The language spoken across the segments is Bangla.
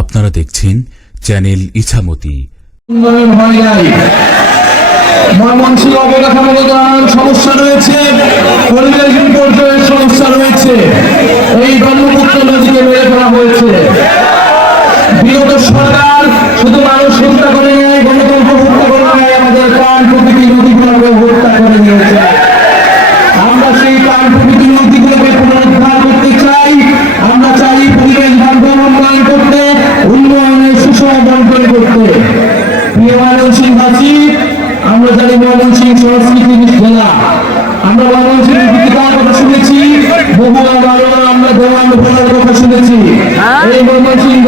আপনারা দেখছেন চ্যানেল ইছামতি। সমস্যা রয়েছে। সমস্যা রয়েছে। বন্টন করতে প্রিয় আমরা জানি ময়মনসিংহ সংস্কৃতি জেলা আমরা ময়মনসিংহ গীতিকার কথা শুনেছি বহু আমরা দেওয়ান কথা শুনেছি। এই ময়মনসিংহ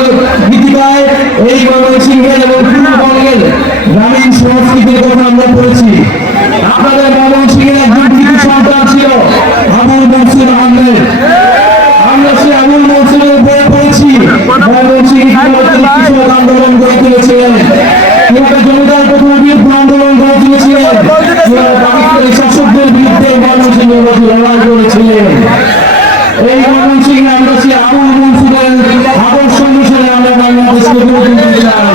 গীতিকায় এই ময়মনসিংহের এবং পূর্ববঙ্গের গ্রামীণ সংস্কৃতির কথা আমরা পড়েছি আপনাদের ময়মনসিংহের একজন কৃতি সন্তান ছিল আবুল মনসুর আহমেদ আমরা সে আবুল মনসুরের বই পড়েছি ময়মনসিংহ কীভাবে তিনি কৃষক আন্দোলন গড়ে তুলেছিলেন কীভাবে জমিদার প্রথম বিরুদ্ধে আন্দোলন গড়ে তুলেছিলেন কীভাবে পাকিস্তানি শাসকদের বিরুদ্ধে ময়মনসিংহ লড়াই করেছিলেন এই ময়মনসিংহে আমরা সে আবুল মনসুরের আদর্শ অনুসারে আমরা বাংলাদেশকে গড়ে তুলতে চাই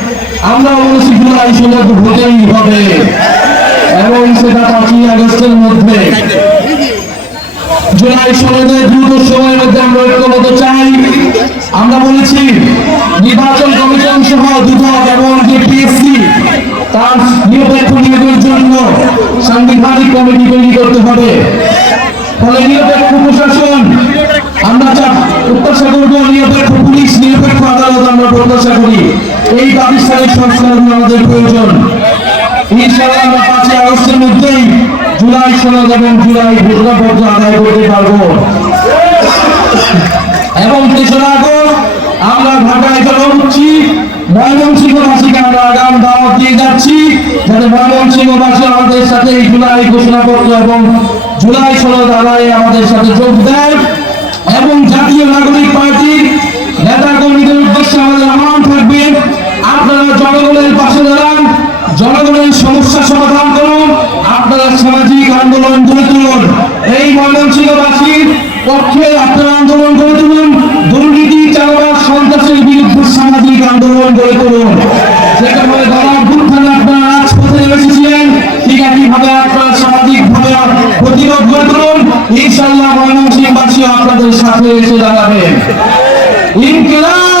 আমরা বলেছি জুলাই সনদ হতেই হবে এবং সেটা পাঁচই আগস্টের মধ্যে। জুলাই সনদে দ্রুত সময়ের মধ্যে আমরা ঐক্যমত চাই। আমরা বলেছি, নির্বাচন কমিশন সহ দুদক এবং যে পিএসসি তার নিরপেক্ষ নিয়োগের জন্য সাংবিধানিক কমিটি তৈরি করতে হবে। ফলে নিরপেক্ষ প্রশাসন, আমরা প্রত্যাশা করব, নিরপেক্ষ পুলিশ, নিরপেক্ষ আদালত আমরা প্রত্যাশা করি। এই প্রাতিষ্ঠানিক সংস্কার আমাদের প্রয়োজন। ইনশাআল্লাহ আমরা আগস্টের মধ্যেই জুলাই সনদ এবং জুলাই ঘোষণাপত্র আদায় করতে পারব। এবং তেসরা আগস্ট আমরা ঢাকায় জড়ো হচ্ছি ময়মনসিংহবাসীকে আমরা আগাম দাওয়াত দিয়ে যাচ্ছি, যাতে ময়মনসিংহবাসী আমাদের সাথে এই জুলাই ঘোষণাপত্র এবং জুলাই সনদ আদায়ে আমাদের সাথে যোগ দেয়। এবং জাতীয় নাগরিক পার্টির আপনারা সামাজিক আন্দোলন গড়ে তুলুন। এই ময়মনসিংহবাসীর পক্ষে আপনারা আন্দোলন গড়ে তুলুন। দুর্নীতি চালাবার সন্ত্রাসের বিরুদ্ধে সামাজিক আন্দোলন গড়ে তুলুন। গুরুত্বানে আপনারা রাজপথে নেমেছিলেন ঠিক একইভাবে আপনারা সামাজিক ভাবে প্রতিরোধ গড়ে তুলুন। ইনশাল্লাহ ময়মনসিংহবাসী আপনাদের সাথে এসে দাঁড়াবেন ইনকিলাব!